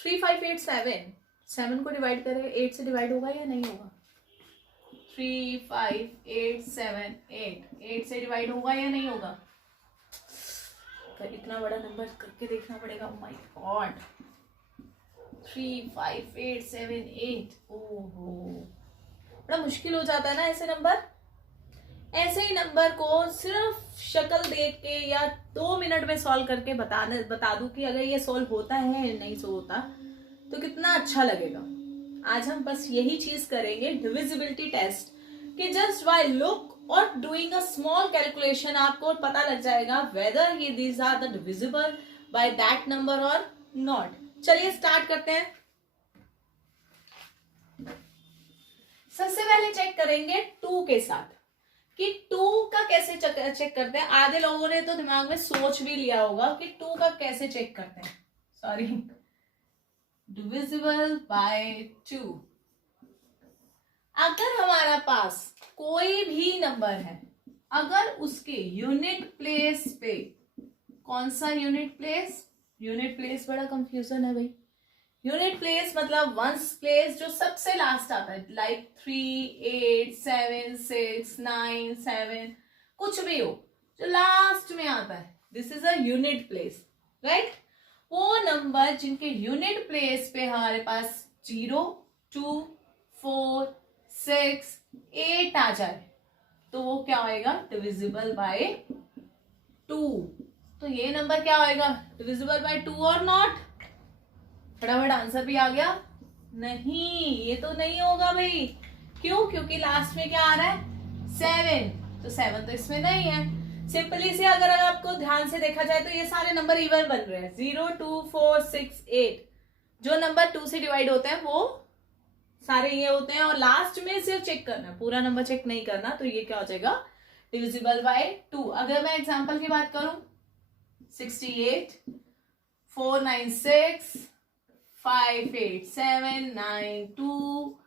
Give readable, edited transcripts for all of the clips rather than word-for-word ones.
3587, 7 को डिवाइड करें 8 से डिवाइड होगा या नहीं होगा? 35878 से डिवाइड होगा या नहीं होगा? तो इतना बड़ा नंबर करके देखना पड़ेगा। माय गॉड, 35878, ओहो बड़ा मुश्किल हो जाता है ना ऐसे नंबर। ऐसे ही नंबर को सिर्फ शक्ल देख के या 2 मिनट में सॉल्व करके बता दूं कि अगर ये सॉल्व होता है या नहीं सो होता तो कितना अच्छा लगेगा। आज हम बस यही चीज करेंगे, डिविजिबिलिटी टेस्ट, कि जस्ट बाय लुक और डूइंग अ स्मॉल कैलकुलेशन आपको पता लग जाएगा वेदर ये these are the divisible by that number और नॉट। चलिए स्टार्ट करते हैं। सबसे पहले चेक करेंगे 2 के साथ कि 2 का कैसे चेक करते हैं। आधे लोगों ने तो दिमाग में सोच भी लिया होगा कि 2 का कैसे चेक करते हैं। Sorry, divisible by 2। अगर हमारा पास कोई भी नंबर है, अगर उसके यूनिट प्लेस पे, कौन सा यूनिट प्लेस? यूनिट प्लेस बड़ा कंफ्यूजन है भाई। यूनिट प्लेस मतलब वंस प्लेस जो सबसे लास्ट आता है, लाइक 3, 8, 7, 6, 9, 7, कुछ भी हो जो लास्ट में आता है, this is a unit place, right. वो नंबर जिनके यूनिट प्लेस पे हमारे पास 0, 2, 4, 6, 8 आ जाए तो वो क्या होएगा? Divisible by 2। तो ये नंबर क्या होएगा? डिविजिबल बाय 2 और नॉट? फटाफट आंसर भी आ गया। नहीं, ये तो नहीं होगा भाई। क्यों? क्योंकि लास्ट में क्या आ रहा है? 7, तो 7 तो इसमें नहीं है। सिंपली से अगर आपको ध्यान से देखा जाए तो ये सारे नंबर इवन बन रहे हैं, 0, 2, 4, 6, 8। जो नंबर 2 से डिवाइड होते हैं वो सारे ये होते हैं, और लास्ट में सिर्फ चेक करना, पूरा नंबर चेक नहीं करना। तो ये क्या हो जाएगा? Divisible by 2। अगर मैं एग्जांपल की बात करूं, 68, 496, 5872,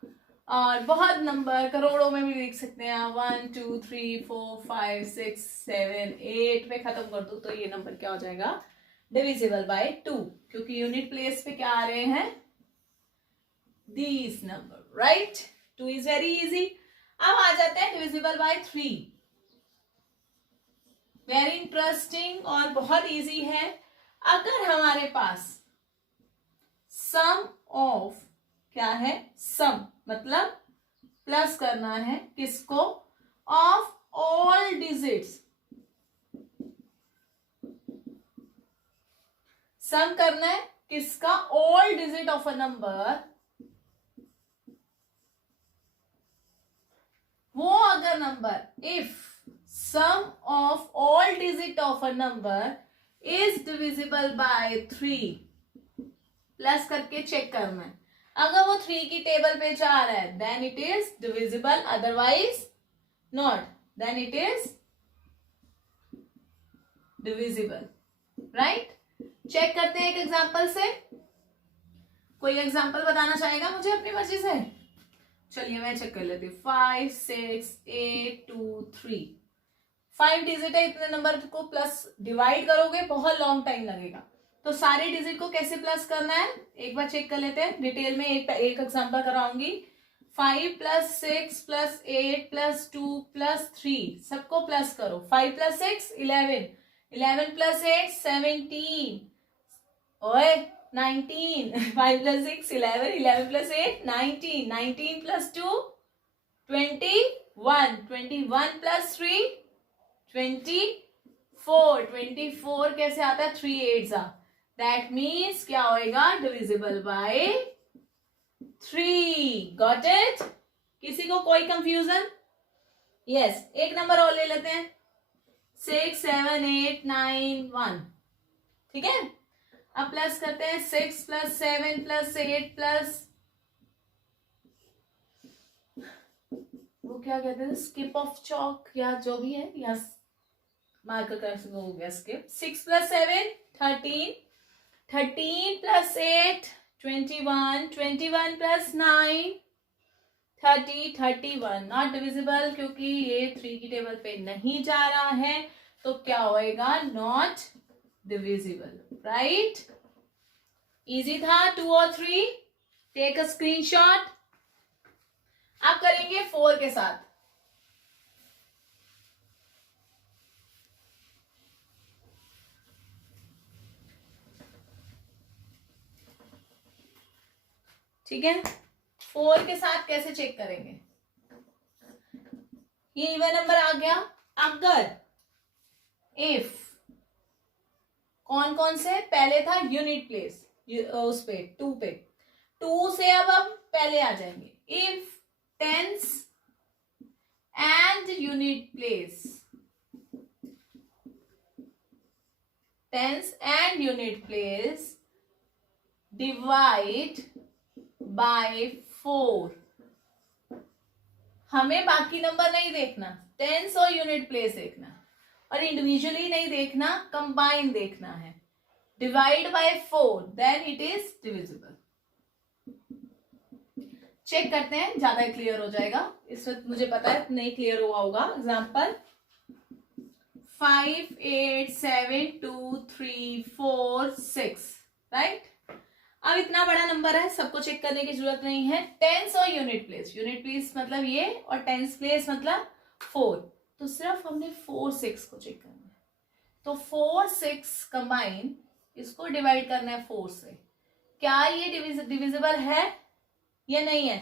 और बहुत नंबर करोड़ों में भी लिख सकते हैं, 1, 2, 3, 4, 5, 6, 7, 8 पे खत्म कर दो तो ये नंबर क्या हो जाएगा? डिविजिबल बाय 2, क्योंकि यूनिट प्लेस पे क्या आ रहे हैं? These number, right. 2 is very easy. अब आ जाते हैं डिविजिबल बाय 3। वेरी इंटरेस्टिंग और बहुत इजी है। अगर हमारे पास सम ऑफ, क्या है? सम मतलब प्लस करना है किसको? Of all digits. सम करना है किसका? All digit of a number. वो अगर number, if sum of all digit of a number is divisible by 3, plus करके चेक करना है। अगर वो 3 की टेबल पे जा रहा है then it is divisible, otherwise not, then it is divisible, right. Check करते हैं एक एग्जांपल से। कोई एग्जांपल बताना चाहेगा मुझे अपनी मर्जी से? चलिए मैं चेक कर लेती हूँ। 5, 6, 8, 2, 3, 5 डिजिट है। इतने नंबर को प्लस डिवाइड करोगे बहुत लॉन्ग टाइम लगेगा, तो सारे डिजिट को कैसे प्लस करना है एक बार चेक कर लेते हैं डिटेल में। एक एग्जांपल कराऊंगी। 5 + 6 + 8 + 2 + 3, सबको प्लस करो। 5 + 6 11, 11 + 8 17, ओए 19, 5 + 6 11, 11 + 8 19, 19 + 2 21, 21 + 3 24, 24 कैसे आता है? 3 8 आ, दैट मीन्स क्या होएगा? Divisible by 3। Got it? किसी को कोई कंफ्यूजन? यस, एक नंबर और ले लेते हैं, 6 7 8 9 1, ठीक है। अब प्लस करते हैं, 6 + 7 + 8 प्लस, वो क्या कहते हैं, स्किप ऑफ चॉक या जो भी है, या मार्कर कर हो गया स्किप। 6 + 7 13, 13 + 8 21, 21 + 9 30, 31, नॉट डिविजिबल क्योंकि ये 3 की टेबल पे नहीं जा रहा है, तो क्या होएगा? Not divisible, right. इजी था 2 और 3. Take a screenshot. अब करेंगे 4 के साथ. ठीक है, 4 के साथ कैसे चेक करेंगे. ये इवन नंबर आ गया. अगर इफ कौन कौन से, पहले था यूनिट प्लेस, उस पे 2 पे, 2 से अब हम पहले आ जाएंगे. If tens and unit place, tens and unit place divide by 4. हमें बाकी नंबर नहीं देखना, टेंस और यूनिट प्लेस देखना, और इंडिविजुअली नहीं देखना, कंबाइन देखना है. Divide by 4, then it is divisible. Check करते हैं, ज्यादा क्लियर हो जाएगा. इस वक्त मुझे पता है नहीं क्लियर हुआ होगा. Example 5 8 7 2 3 4 6, right. अब इतना बड़ा नंबर है, सबको चेक करने की जरूरत नहीं है. टेंस और यूनिट प्लेस, यूनिट प्लेस मतलब ये और टेंस प्लेस मतलब 4, तो सिर्फ हमने 4 6 को चेक करना है. तो 4 6 कंबाइन, इसको डिवाइड करना है 4 से. क्या ये डिविजिबल है या नहीं है.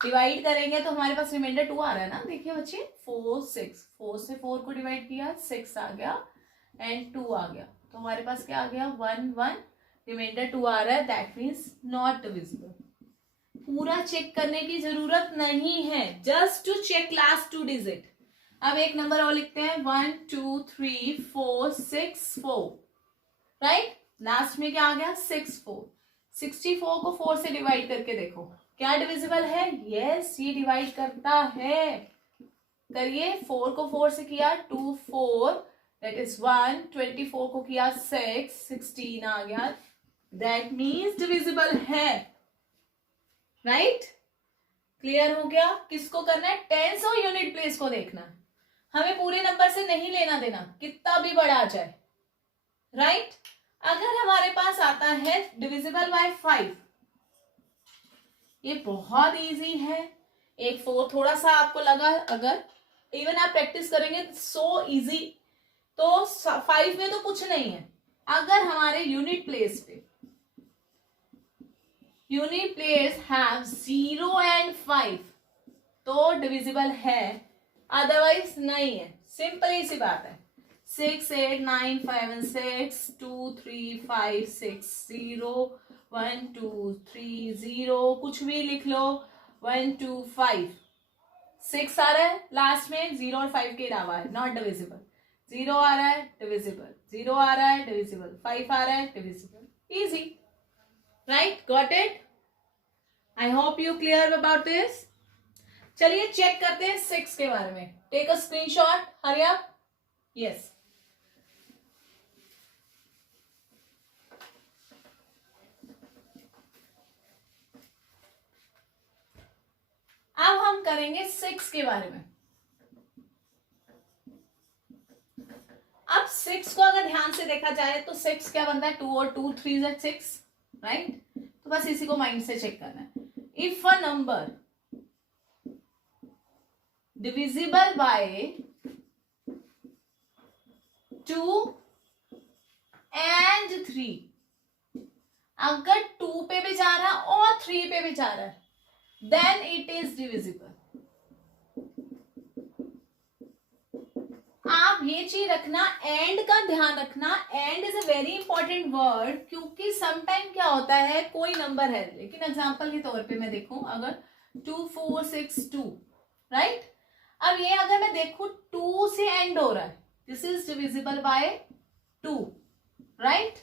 डिवाइड करेंगे तो हमारे पास रिमाइंडर 2 आ रहा है ना. देखिए बच्चे, 4 6, 4 से 4 को डिवाइड किया, 6 आ गया एंड 2 आ गया, तो हमारे पास क्या आ गया 1 1, रिमाइंडर 2 आ रहा है. That means not divisible. पूरा चेक करने की जरूरत नहीं है, just to check last 2 digit. अब एक नंबर और लिखते हैं 1 2 3 4 6 4, राइट. लास्ट में क्या आ गया 6 4. 64 को 4 से डिवाइड करके देखो, क्या डिविजिबल है. यस, ये डिवाइड करता है. करिए, 4 को 4 से किया 2 4, दैट इज 1. 24 को किया 6, 16 आ गया. दैट मीन्स डिविजिबल है, राइट. क्लियर हो गया. किसको करना है, टेंस और यूनिट प्लेस को देखना है. हमें पूरे नंबर से नहीं लेना देना, कितना भी बड़ा आ जाए, राइट. अगर हमारे पास आता है डिविजिबल बाय 5, ये बहुत इजी है. एक 4 थोड़ा सा आपको लगा, अगर इवन आप प्रैक्टिस करेंगे सो इजी, तो 5 में तो कुछ नहीं है. अगर हमारे यूनिट प्लेस पे, यूनिट प्लेस हैव 0 एंड 5, तो डिविजिबल है, अदरवाइज नहीं है. सिंपल सी बात है. 6 8 9 5 and 6, 2 3 5 6 0 1 2 3 0, कुछ भी लिख लो. 1 2 5 6 आ रहा है, लास्ट में 0 और 5 के अलावा है, नॉट डिविजिबल. 0 आ रहा है डिविजिबल, 0 आ रहा है डिविजिबल, 5 आ रहा है divisible. Easy, right. Got it. I hope you clear about this. चलिए चेक करते हैं 6 के बारे में. Take a screenshot, hurry up. Yes, अब हम करेंगे 6 के बारे में. अब 6 को अगर ध्यान से देखा जाए तो 6 क्या बनता है, 2 और 2 3 6, राइट. तो बस इसी को माइंड से चेक करना है. If a number divisible by 2 and 3, अगर 2 पे भी जा रहा है और 3 पे भी जा रहा है, then it is divisible. आप ये चीज रखना, एंड का ध्यान रखना. And is a very important word, क्योंकि समटाइम क्या होता है, कोई नंबर है, लेकिन एग्जांपल के तौर पे मैं देखूं, अगर 2 4 6 2, राइट. अब ये अगर मैं देखूं 2 से एंड हो रहा है, this is divisible by 2, right.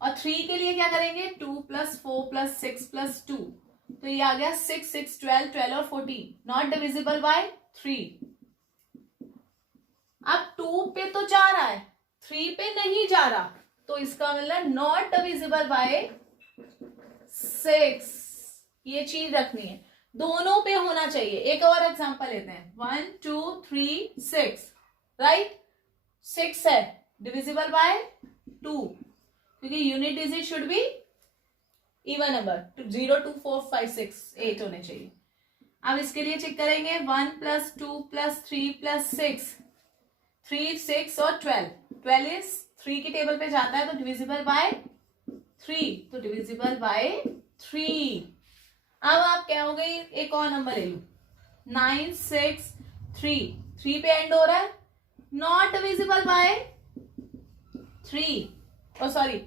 और 3 के लिए क्या करेंगे, 2 + 4 + 6 + 2, तो ये आ गया 6 6 12 12 और 14, नॉट डिविजिबल बाय 3. अब 2 पे तो जा रहा है, 3 पे नहीं जा रहा, तो इसका मतलब नॉट डिविजिबल बाय 6. ये चीज रखनी है, दोनों पे होना चाहिए. एक और एग्जांपल लेते हैं, 1 2 3 6, राइट. 6 है, डिविजिबल बाय 2, क्योंकि unit digit should be even number 0 2 4 5 6 8 होने चाहिए। अब इसके लिए चेक करेंगे 1 + 2 + 3 + 6 3 6 और 12 इज 3 की टेबल पे जाता है तो डिविजिबल बाय 3, तो डिविजिबल बाय 3। अब आप कहोगे एक और नंबर ले लो 9 6 3 3 पे एंड हो रहा है, not divisible by 3, oh sorry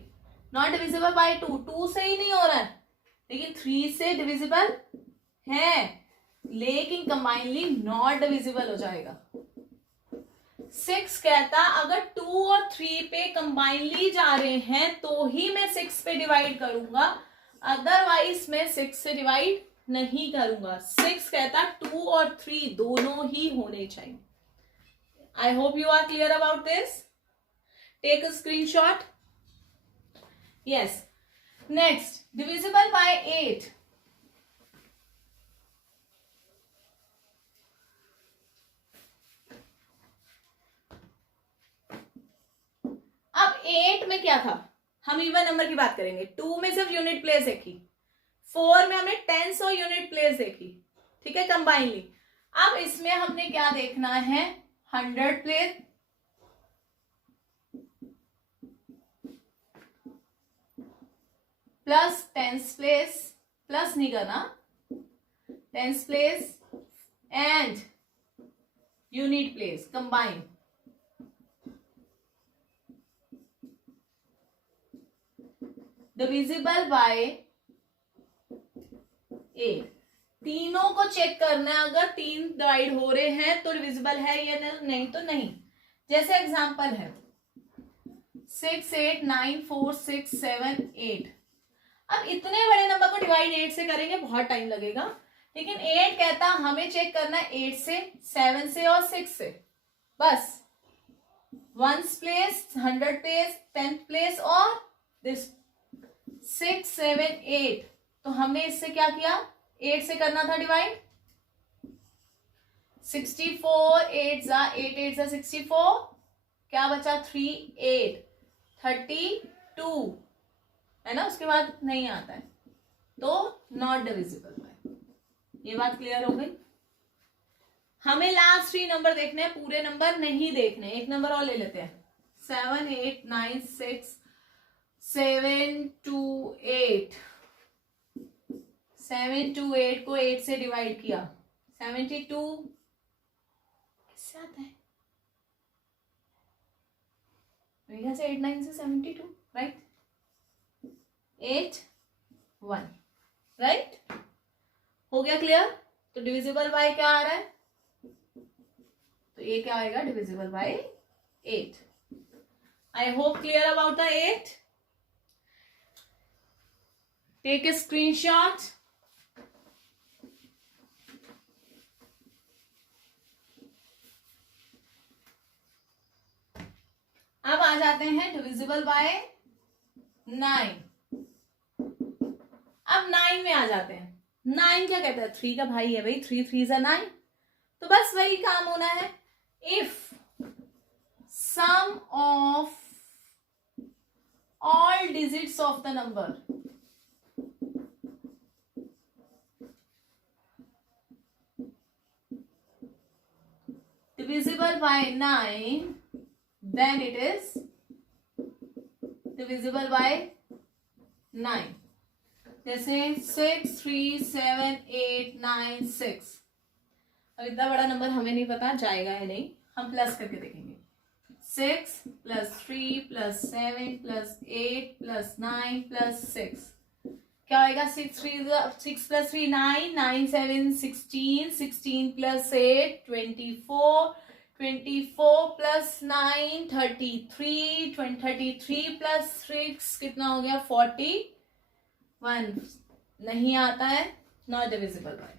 not divisible by 2, 2 से ही नहीं हो रहा है लेकिन 3 से डिविजिबल है, लेकिन कंबाइनली नॉट डिविजिबल हो जाएगा। 6 कहता अगर 2 और 3 पे कंबाइनली जा रहे हैं तो ही मैं 6 पे डिवाइड करूंगा, अदरवाइज मैं 6 से डिवाइड नहीं करूंगा। 6 कहता 2 और 3 दोनों ही होने चाहिए। I hope you are clear about this. Take a screenshot. Yes, next divisible by 8। अब 8 में क्या था, हम इवन नंबर की बात करेंगे। 2 में सिर्फ यूनिट प्लेस देखी, 4 में हमने टेंस और यूनिट प्लेस देखी, ठीक है, कंबाइनली। अब इसमें हमने क्या देखना है, 100 place plus tens place, plus नहीं करना, tens place and unit place combine. Divisible by 8, तीनों को चेक करना है, अगर 3 डिवाइड हो रहे हैं तो डिविजिबल है या नहीं तो नहीं। जैसे एग्जांपल है 6 8 9 4 6 7 8। अब इतने बड़े नंबर को डिवाइड 8 से करेंगे बहुत टाइम लगेगा, लेकिन 8 कहता हमें चेक करना है 8 से, 7 से और 6 से, बस 1 प्लेस, 100 प्लेस, 10 प्लेस और दिस 6 7 8। तो हमने इससे क्या किया, 8 से करना था डिवाइड, 64 8 जा 8 8 जा 64, क्या बचा 3 8 32 है ना, उसके बाद नहीं आता है तो नॉट डिविजिबल बाय। ये बात क्लियर हो गई। हमें लास्ट 3 नंबर देखने हैं, पूरे नंबर नहीं देखने। एक नंबर और ले लेते हैं 7 8 9 6 7 2 8। 7 2 8 को 8 से डिवाइड किया, 72 किससे आता है, यहां से 8 9 से 72, राइट, 8 1, राइट, हो गया क्लियर। तो डिविजिबल बाय क्या आ रहा है, तो ये क्या आएगा, divisible by 8। I hope clear about the 8। Take a screenshot. अब आ जाते हैं डिविजिबल बाय 9। अब 9 में आ जाते हैं। 9 क्या कहता है, 3 का भाई है भाई, 3 3 जा 9, तो बस वही काम होना है। If sum of all digits of the number divisible by 9, then it is divisible by 9। जैसे 6 3 7 8 9 6। अब इतना बड़ा नंबर हमें नहीं पता जाएगा या नहीं, हम प्लस करके देखेंगे। 6 + 3 + 7 + 8 + 9 + 6 क्या होएगा, 6 + 3 9 9 7 16 16 + 8 24 24 + 9 33 33 + 6 कितना हो गया 41। नहीं आता है, नॉट डिविजिबल बाय।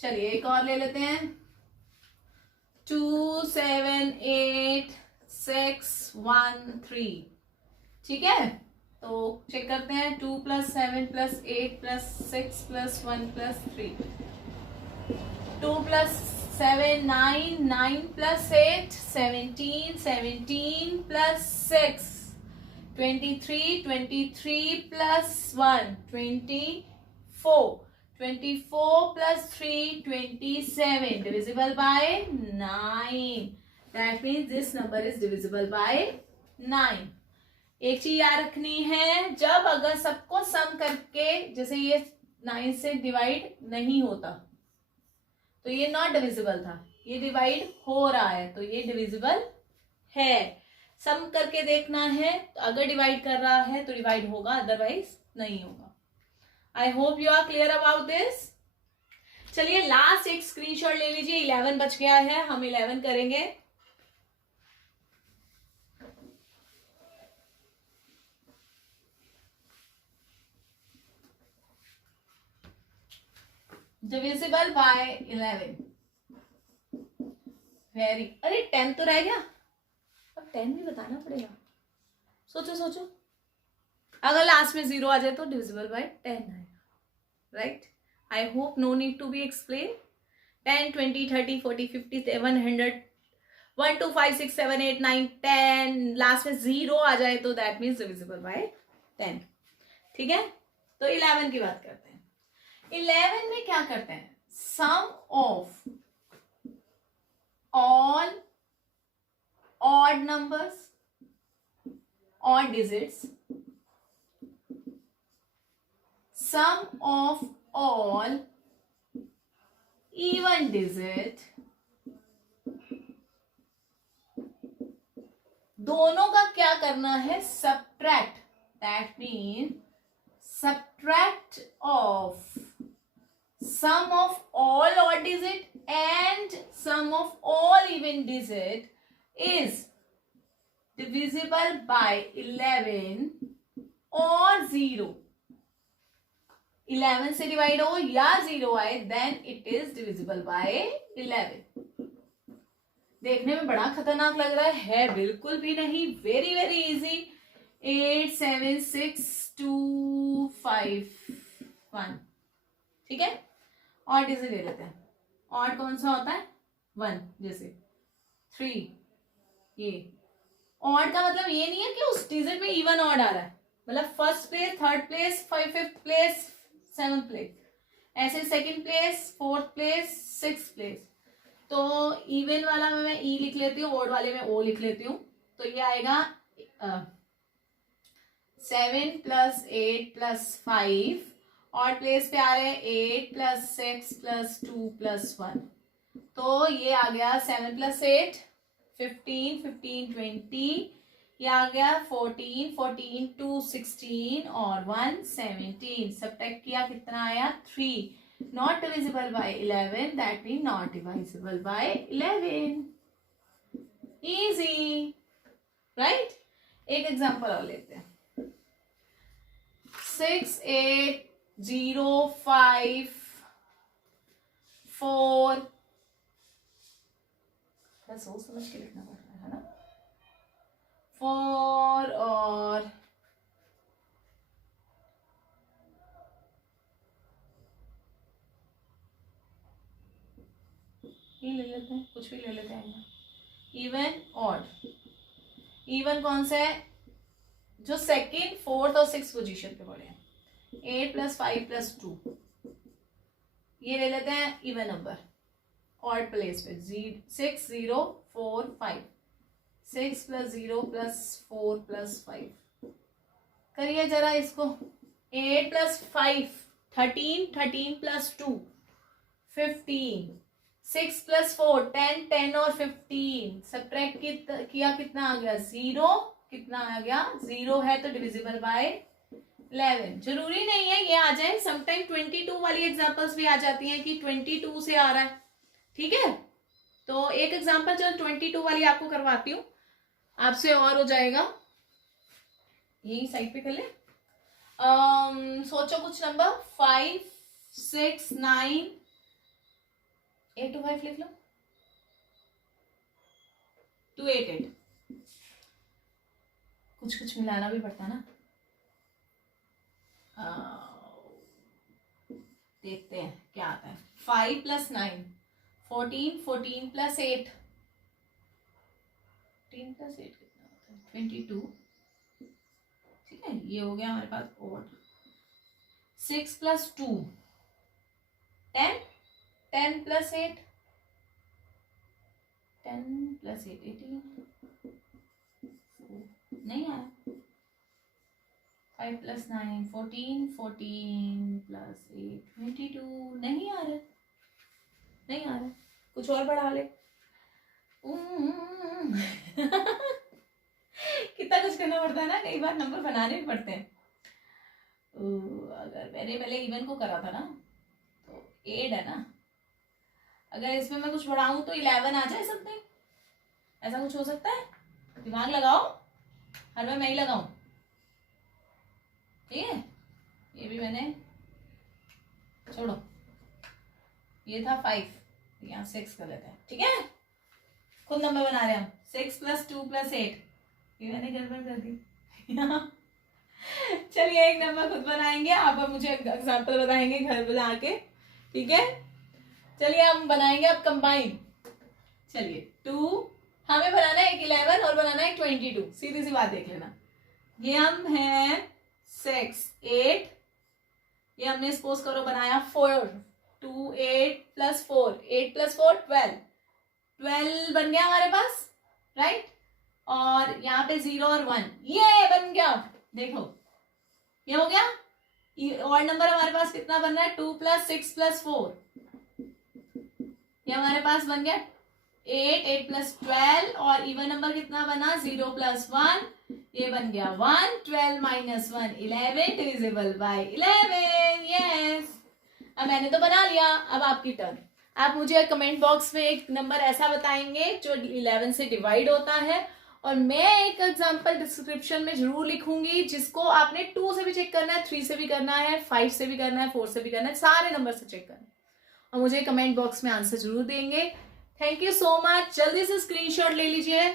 चलिए एक और ले लेते हैं 2 7 8 6 1 3। ठीक है, तो चेक करते हैं 2 + 7 + 8 + 6 + 1 + 3। 2 + 7 9 9 + 8 17 17 + 6 23 plus 1 24, 24 plus 3 27, divisible by 9. That means this number is divisible by 9. एक चीज याद रखनी है, जब अगर सबको सम करके जैसे ये 9 से डिवाइड नहीं होता तो ये नॉट डिविजिबल था, ये डिवाइड हो रहा है तो ये डिविजिबल है. सम करके देखना है तो अगर डिवाइड कर रहा है तो डिवाइड होगा, अदरवाइज नहीं होगा. I hope you are clear about this. चलिए लास्ट एक स्क्रीनशॉट ले लीजिए. 11 बच गया है, हम 11 करेंगे. Divisible by 11. वेरी, अरे 10 तो रह गया, अब 10 भी बताना पड़ेगा. सोचो सोचो, अगर लास्ट में 0 आ जाए तो डिविजिबल बाय 10 आएगा. Right. I hope no need to be explain. 10 20 30 40 50 100 1 2 5 6 7 8 9 10 last में 0 आ जाए तो दैट मीन्स डिविजिबल बाय 10. ठीक है, तो 11 की बात करते हैं. 11 में क्या करते हैं, sum of all odd numbers, odd digits, sum of all even digit, दोनों का क्या करना है, subtract. That mean subtract of sum of all odd digit and sum of all even digit is divisible by 11 or 0. 11 से divide हो या 0 आए then it is divisible by 11. देखने में बड़ा खतरनाक लग रहा है, बिल्कुल भी नहीं. Very very easy. 8 7 6 2 5 1. ठीक है, ऑड डिजिट ले लेते हैं. ऑड कौन सा होता है, 1. जैसे 3. ये ऑड का मतलब ये नहीं है कि उस डिजिट में इवन ऑड आ रहा है, मतलब first place, third place, fifth place, seventh place, ऐसे second place, fourth place, six place. तो इवन वाला में मैं ई लिख लेती हूँ, ऑड वाले में ओ लिख लेती हूँ. तो ये आएगा 7 + 8 + 5. और प्लेस पे आ रहे हैं 8 + 6 + 2 + 1. तो ये आ गया 7 + 8 15 15 20. ये आ गया 14 14 2 16 और 1 17. सब्ट्रैक्ट किया कितना आया, 3. Not divisible bye 11, that mean not divisible bye 11. Easy, right. एक एग्जांपल और लेते हैं. 6 8 0 5 4. सोच समझ के लिखना पड़ रहा है ना. 4 और ये ले लेते हैं, कुछ भी ले लेते हैं. Even odd. इवन कौन सा है, जो सेकंड, फोर्थ और सिक्स पोजीशन पे पड़े हैं. 8 + 5 + 2. ये ले लेते हैं इवन नंबर. ऑड प्लेस पे 6 0 4 5. 6 + 0 + 4 + 5. करिए जरा इसको. 8 + 5 13 13 + 2 15. 6 + 4 10 10 और 15. सब्ट्रैक्ट किया कितना आ गया, 0. कितना आ गया, 0 है तो डिविजिबल बाय 11. जरूरी नहीं है ये आ जाए, समटाइम 22 वाली एग्जांपल्स भी आ जाती हैं कि 22 से आ रहा है. ठीक है, तो एक एग्जांपल चलो 22 वाली आपको करवाती हूँ, आपसे और हो जाएगा. यही साइड पे कर ले. सोचो कुछ नंबर. 5 6 9 8 to 5 लिख लो. 2 8 8. कुछ कुछ मिलाना भी पड़ता ना. देखते हैं क्या आता है. 5 + 9 14 14 + 8. 14 + 8 कितना होता है, 22. ठीक है, ये हो गया हमारे पास ओड। 6 + 2 10, 10 + 8 10 + 8 18, नहीं आया। 5 + 9 14, 14 + 8 22, नहीं आ रहा, नहीं आ रहा, कुछ और बढ़ा ले। कितना कुछ करना पड़ता है ना, कई बार नंबर बनाने भी पड़ते हैं। अगर मैंने पहले इवन को करा था ना तो 8 है ना, अगर इसमें मैं कुछ बढ़ाऊं तो 11 आ जाए समथिंग, ऐसा कुछ हो सकता है? दिमाग लगाओ, हर बार मैं ही लगाऊं, ठीक है। ये भी मैंने छोड़ो, ये था 5, यहाँ 6 कर लेते हैं, ठीक है। खुद नंबर बना रहे हैं हम। 6 + 2 + 8, ये मैंने गड़बड़ कर दी। चलिए एक नंबर खुद बनाएंगे, आप अब मुझे एग्जाम्पल बताएंगे घर बना के, ठीक है। चलिए हम बनाएंगे अब कंबाइन। चलिए 2 हमें बनाना है, एक 11 और बनाना है 22, सीधी सी बात देख लेना। ये हम है 6 8, ये हमने सपोज करो बनाया 4, 2 8 + 4, 8 + 4 12, 12 बन गया हमारे पास, राइट। और यहाँ पे 0 और 1, ये बन गया, देखो ये हो गया। और नंबर हमारे पास कितना बन रहा है? 2 + 6 + 4, ये हमारे पास बन गया 8, 8 + 12, और इवन नंबर कितना बना? 0 + 1, ये बन गया 1, 12 - 1 11 डिविजिबल बाय 11, यस। अब मैंने तो बना लिया, अब आपकी टर्न। आप मुझे कमेंट बॉक्स में एक नंबर ऐसा बताएंगे जो 11 से डिवाइड होता है, और मैं एक एग्जांपल डिस्क्रिप्शन में जरूर लिखूंगी जिसको आपने 2 से भी चेक करना है, 3 से भी करना है, 5 से भी करना है, 4 से भी करना है, सारे नंबर से चेक करना है, और मुझे कमेंट बॉक्स में आंसर जरूर देंगे। Thank you so much. जल्दी से स्क्रीनशॉट ले लीजिए।